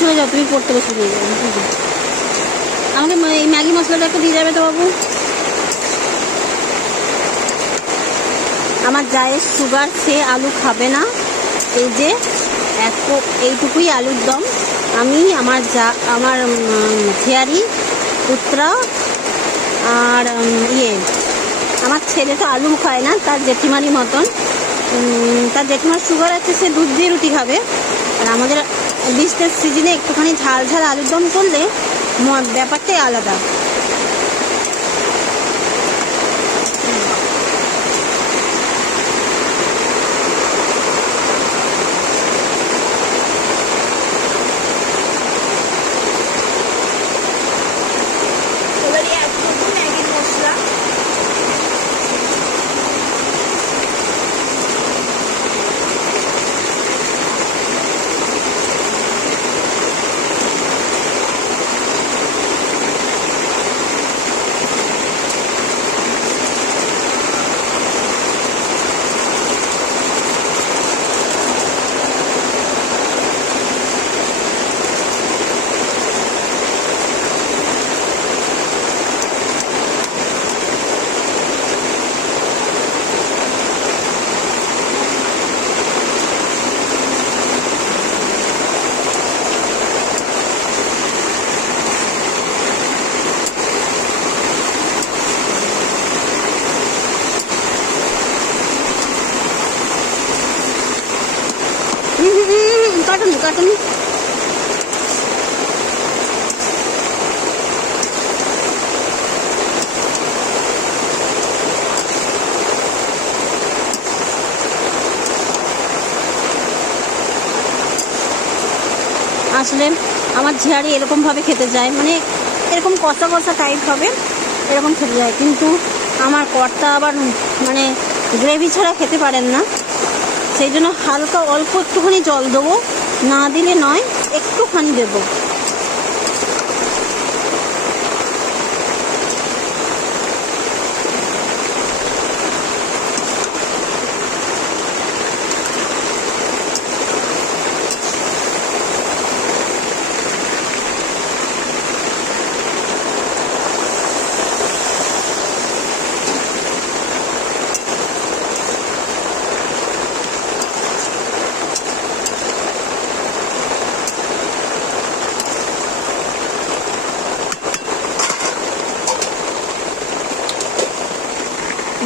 চলে যাও, তুমি পড়তে বসে দিয়ে যাবে। আমাকে এই ম্যাগি মশলাটা একটু দিয়ে যাবে তো বাবু। আমার জায়ের সুগার, সে আলু খাবে না। এই যে এইটুকুই আলুর দম আমি, আমার ঝিয়ারি, পুত্রা আর আমার ছেলে তো আলু খায় না, তার জেঠিমারি মতন। তার জেঠিমার সুগার আছে, সে দুধ দিয়ে রুটি খাবে। আর আমাদের বৃষ্টির সিজনে একটুখানি ঝাল ঝাল আলুর দম করলে ব্যাপারটাই আলাদা। কাটুন কাটুন। আসলে আমার ঝিয়ারি এরকমভাবে খেতে চায়, মানে এরকম কষা কষা টাইপ হবে, এরকম খেতে চায়। কিন্তু আমার কর্তা আবার মানে গ্রেভি ছাড়া খেতে পারেন না, সেই জন্য হালকা অল্প একটুখানি জল দেবো, না দিলে নয়, একটুখানি দেবো।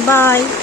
Bye.